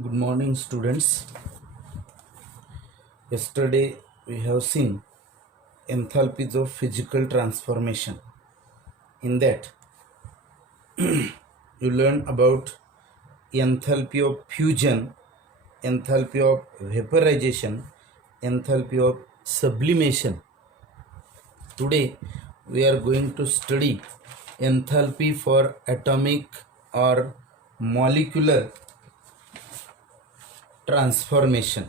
Good morning, students. Yesterday we have seen enthalpies of physical transformation. In that, you learn about enthalpy of fusion, enthalpy of vaporization, enthalpy of sublimation. Today we are going to study enthalpy for atomic or molecular transformation.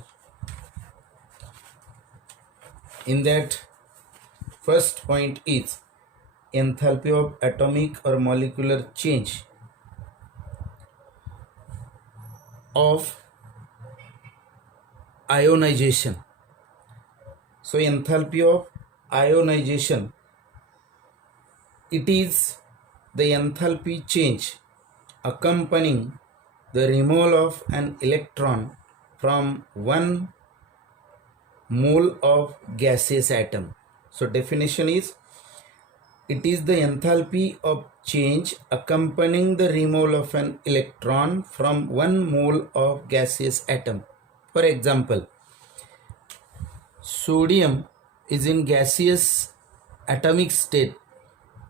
In that, first point is enthalpy of atomic or molecular change of ionization. So enthalpy of ionization, it is the enthalpy change accompanying the removal of an electron from one mole of gaseous atom. So definition is, it is the enthalpy of change accompanying the removal of an electron from one mole of gaseous atom. For example, sodium is in gaseous atomic state.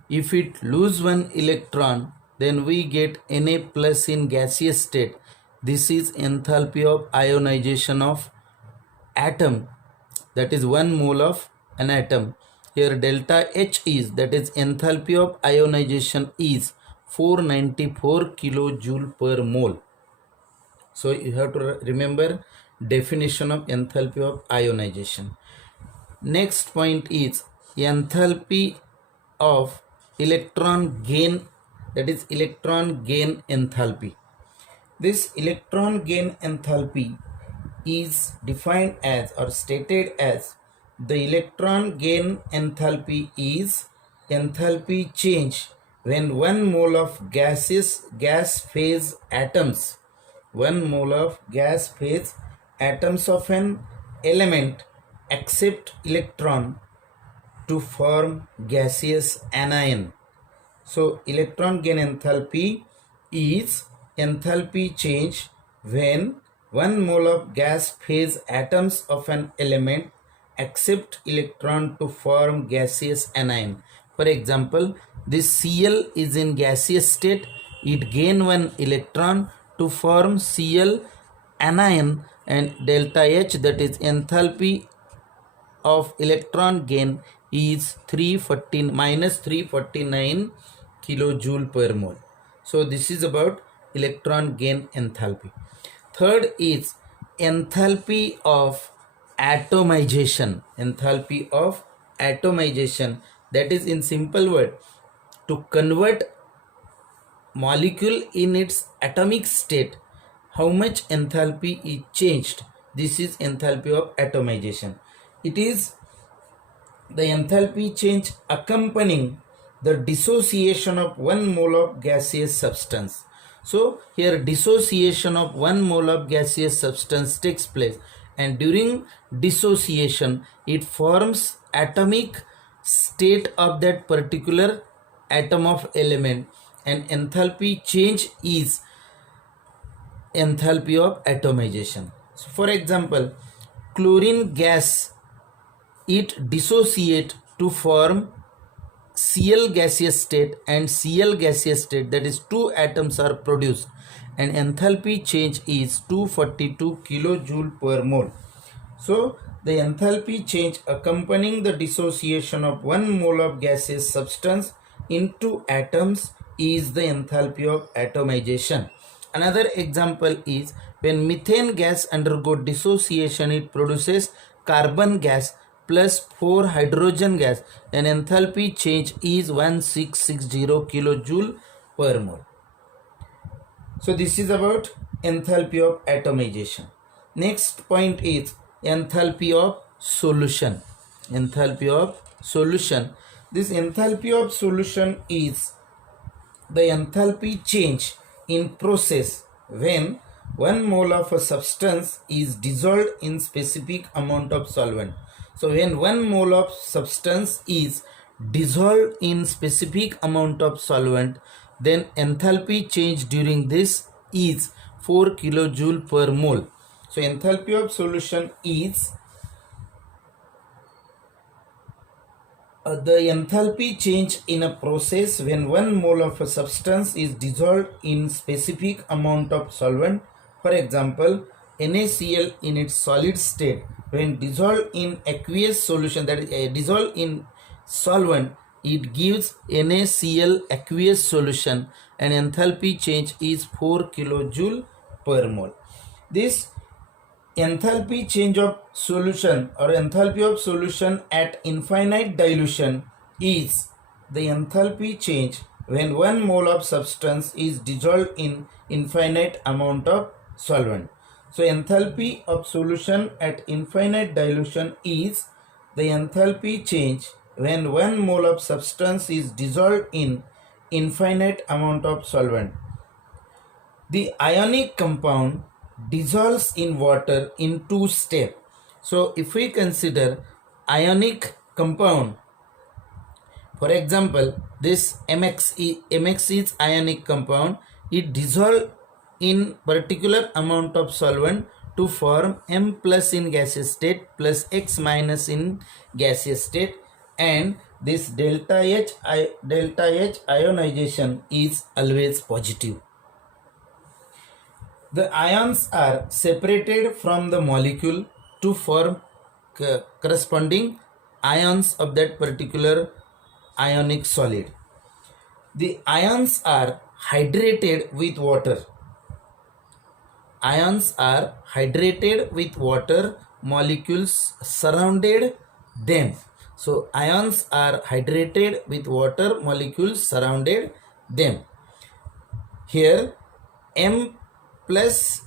If it lose one electron, then we get Na plus in gaseous state. This is enthalpy of ionization of atom, that is 1 mole of an atom. Here delta H is, that is enthalpy of ionization is 494 kilojoule per mole. So you have to remember definition of enthalpy of ionization. Next point is enthalpy of electron gain, that is electron gain enthalpy. This electron gain enthalpy is defined as or stated as, the electron gain enthalpy is enthalpy change when 1 mole of gas phase atoms, 1 mole of gas phase atoms of an element accept electron to form gaseous anion. So electron gain enthalpy is enthalpy change when 1 mole of gas phase atoms of an element accept electron to form gaseous anion. For example, this Cl is in gaseous state, it gain 1 electron to form Cl anion, and delta H, that is enthalpy of electron gain, is minus 349 kilojoule per mole. So this is about electron gain enthalpy. Third is enthalpy of atomization. Enthalpy of atomization, that is in simple word, to convert molecule in its atomic state, how much enthalpy is changed. This is enthalpy of atomization. It is the enthalpy change accompanying the dissociation of 1 mole of gaseous substance. So here dissociation of 1 mole of gaseous substance takes place, and during dissociation it forms atomic state of that particular atom of element, and enthalpy change is enthalpy of atomization. So for example, chlorine gas, it dissociate to form Cl gaseous state and Cl gaseous state, that is 2 atoms are produced, and enthalpy change is 242 kilojoule per mole. So the enthalpy change accompanying the dissociation of 1 mole of gaseous substance into atoms is the enthalpy of atomization. Another example is when methane gas undergo dissociation, it produces carbon gas plus 4 hydrogen gas, and enthalpy change is 1660 kilojoule per mole. So this is about enthalpy of atomization. Next point is enthalpy of solution. Enthalpy of solution. This enthalpy of solution is the enthalpy change in process when 1 mole of a substance is dissolved in specific amount of solvent. So when 1 mole of substance is dissolved in specific amount of solvent, then enthalpy change during this is 4 kilojoule per mole. So enthalpy of solution is the enthalpy change in a process when 1 mole of a substance is dissolved in specific amount of solvent. For example, NaCl in its solid state when dissolved in aqueous solution, that is dissolved in solvent, it gives NaCl aqueous solution and enthalpy change is 4 kilojoule per mole. This enthalpy change of solution or enthalpy of solution at infinite dilution is the enthalpy change when 1 mole of substance is dissolved in infinite amount of solvent. So enthalpy of solution at infinite dilution is the enthalpy change when 1 mole of substance is dissolved in infinite amount of solvent. The ionic compound dissolves in water in 2 steps. So if we consider ionic compound, for example, this MX is ionic compound. It dissolves in particular amount of solvent to form M plus in gaseous state plus X minus in gaseous state, and this delta H ionization is always positive. The ions are separated from the molecule to form corresponding ions of that particular ionic solid. The ions are hydrated with water. Ions are hydrated with water, molecules surrounded them. So ions are hydrated with water, molecules surrounded them. Here M plus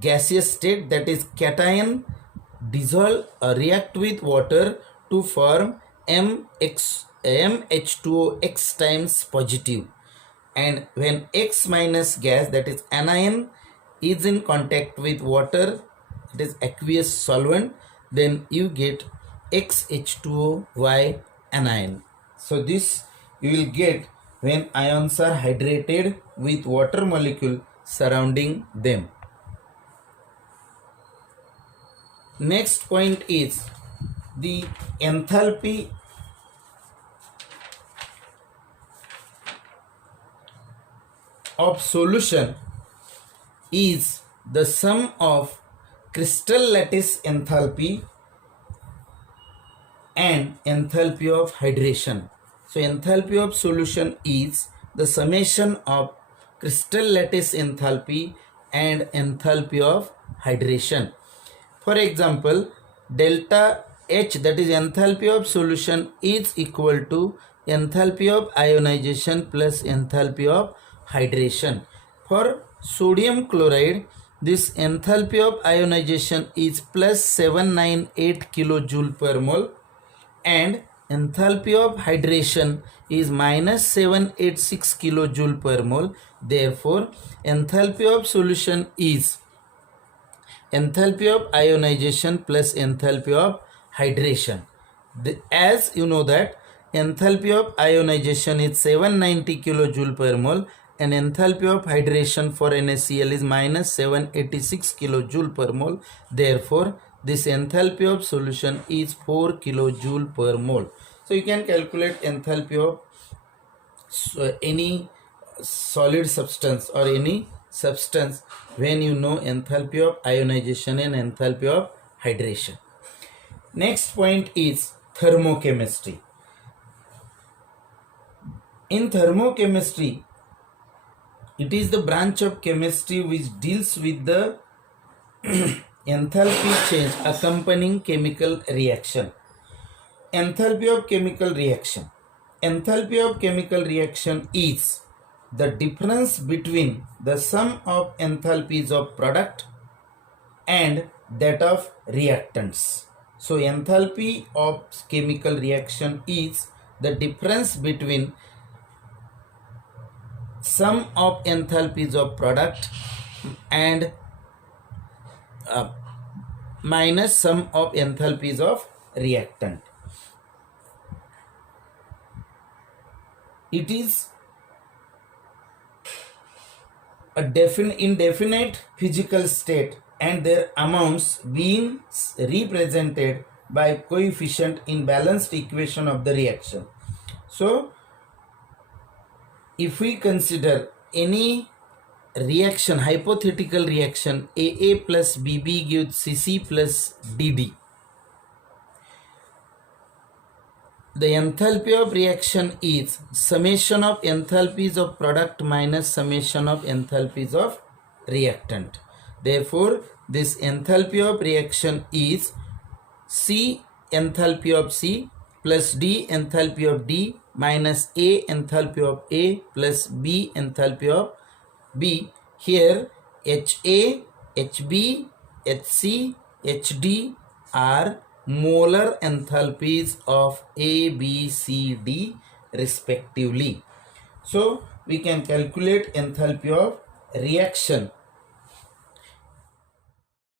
gaseous state, that is cation, dissolve react with water to form MH2O X times positive, and when X minus gas, that is anion, is in contact with water, it is aqueous solvent, then you get XH2OY anion. So this you will get when ions are hydrated with water molecule surrounding them. Next point is the enthalpy of solution is the sum of crystal lattice enthalpy and enthalpy of hydration. So enthalpy of solution is the summation of crystal lattice enthalpy and enthalpy of hydration. For example, delta H, that is enthalpy of solution, is equal to enthalpy of ionization plus enthalpy of hydration. For sodium chloride, this enthalpy of ionization is plus 798 kilojoule per mole and enthalpy of hydration is minus 786 kilojoule per mole. Therefore, enthalpy of solution is enthalpy of ionization plus enthalpy of hydration. As you know that enthalpy of ionization is 790 kilojoule per mole and enthalpy of hydration for NaCl is minus 786 kilojoule per mole. Therefore, this enthalpy of solution is 4 kilojoule per mole. So you can calculate enthalpy of any solid substance or any substance when you know enthalpy of ionization and enthalpy of hydration. Next point is thermochemistry. In thermochemistry, it is the branch of chemistry which deals with the enthalpy change accompanying chemical reaction. Enthalpy of chemical reaction. Enthalpy of chemical reaction is the difference between the sum of enthalpies of product and that of reactants. So enthalpy of chemical reaction is the difference between sum of enthalpies of product and minus sum of enthalpies of reactant. It is a indefinite physical state and their amounts being represented by coefficient in balanced equation of the reaction. So if we consider any reaction, hypothetical reaction, AA plus BB gives CC plus DD. The enthalpy of reaction is summation of enthalpies of product minus summation of enthalpies of reactant. Therefore, this enthalpy of reaction is C enthalpy of C plus D enthalpy of D minus A enthalpy of A plus B enthalpy of B. Here HA, HB, HC, HD are molar enthalpies of A, B, C, D respectively. So we can calculate enthalpy of reaction